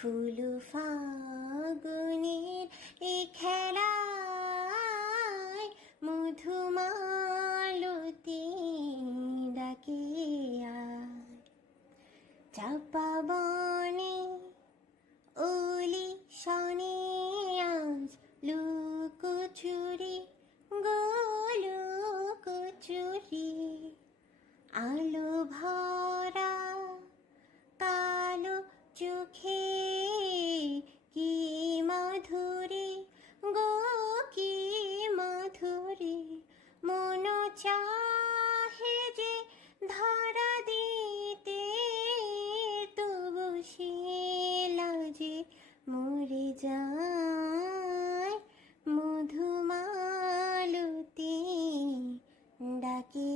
ফুল ফাগুনের এ খেলায় মধুমালতী ডাকে আয়। চাপা বনে ওলি শনে আজ লুকোচুরি গো লুকোচুরি। আলো ভরা কালো চোখে কি মাধুরী গো কি মাধুরী। মন চাহে যে ধরা দিতে তবু সে লাজে মরে যায়। মধুমালতী ডাকে